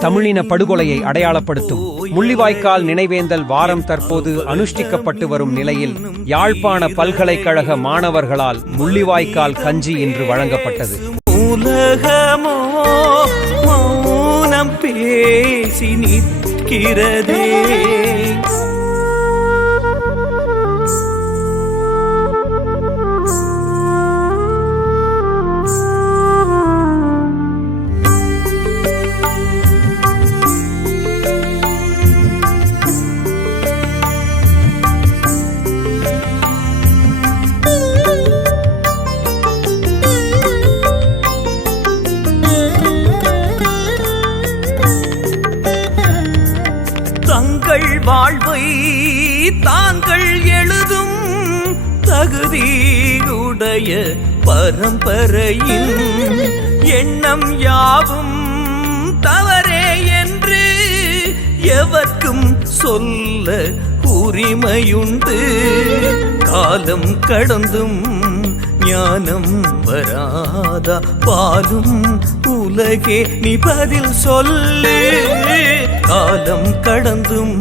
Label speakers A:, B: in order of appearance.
A: தமிழின படுகொலையை அடையாளப்படுத்தும். முள்ளிவாய்க்கால் நினைவேந்தல் வாரம் தற்போது அனுஷ்டிக்கப்பட்டு வரும் நிலையில் யாழ்ப்பாண பல்கலைக்கழக மாணவர்களால் முள்ளிவாய்க்கால் கஞ்சி இன்று வழங்கப்பட்டது.
B: உலகமோ மௌனம் பேசி நிற்கிறதே. தங்கள் வாழ்வை தாங்கள் எழுதும் தகுதியுடைய பரம்பரையில் எண்ணம் யாவும் தவறே என்று எவர்க்கும் சொல்ல உரிமையுண்டு. காலம் கடந்தும் ஞானம் வராதா? பாலும் உலகே நீ பதில் சொல்லு. காலம் கடந்தும்